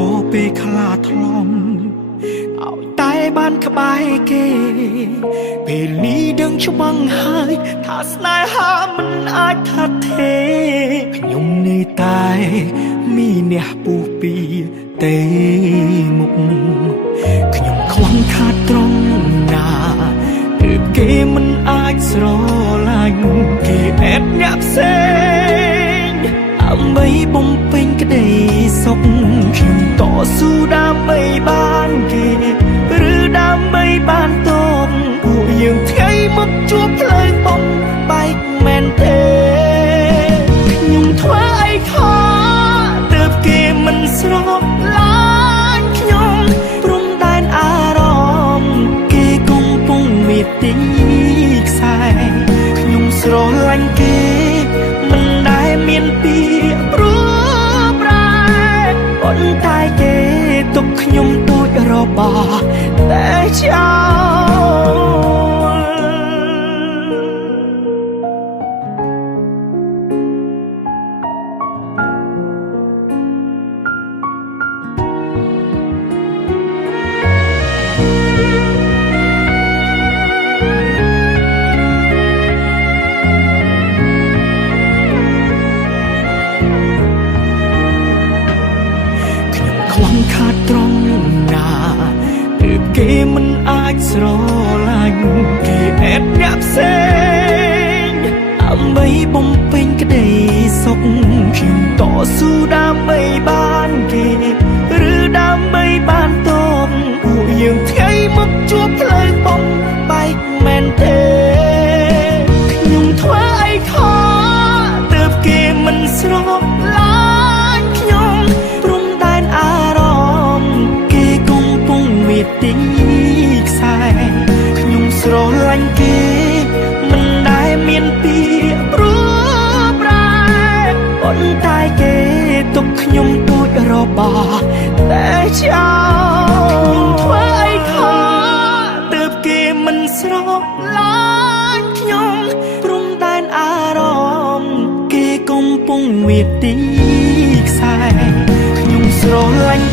ក៏ពេលខ្លាថ្លំឲ្យតែបានក្បែរគេពេលនេះដឹងច្បាំងហើយថាស្នេហាមិនអាចថាត់ទេខ្ញុំនេះតែមានអ្នកពុះពីទេមុខខ្ញុំខ្វល់ខាតត្រង់ណាទើបគេមិនអាចស្រឡាញ់គេអែបអ្នកផ្សេងដើម្បីបំពេញក្តីសុខខ្ញុំតស៊ូដើម្បីបានគេឬដើម្បីបានតបពួកយើងថ្ងៃមកជួបផ្លូវបំបែកមែនទេខ្ញុំធ្វើអីខុសទើបគេមិនស្រឡាញ់ខ្ញុំព្រំដែនអារម្មណ៍គេកំពុងមេទីខ្សែខ្ញុំស្រឡាញ់គេមិនដែលមានពីព្រោះប្រែប៉ុន្តែគេទុកខ្ញុំដូចរបស់តែចោលខាតត្រង់ណាទើបគេមិនអាចស្រឡាញ់គេអែបអ្នកផ្សេងដើម្បីបំពេញក្តីសុខខ្ញុំតស៊ូដើម្បីបានគេឬដើម្បីបានតបពួកយើងថ្ងៃមកជួបផ្លូវបំបែកមែនទេខ្ញុំធ្វើអីខុសទើបគេមិនស្រឡាញ់ខ្ញុំព្រំដែនអារម្មណ៍គេកំពុងមេទីខ្សែខ្ញុំស្រឡាញ់គេមិនដែលមានពីព្រោះប្រែប៉ុន្តែគេទុកខ្ញុំដូចរបស់តែចោលខ្ញុំធ្វើអីខុសទើបគេមិនស្រឡាញ់ខ្ញុំព្រំដែនអារម្មណ៍គេកំពុងមេទីខ្សែខ្ញុំស្រឡាញ់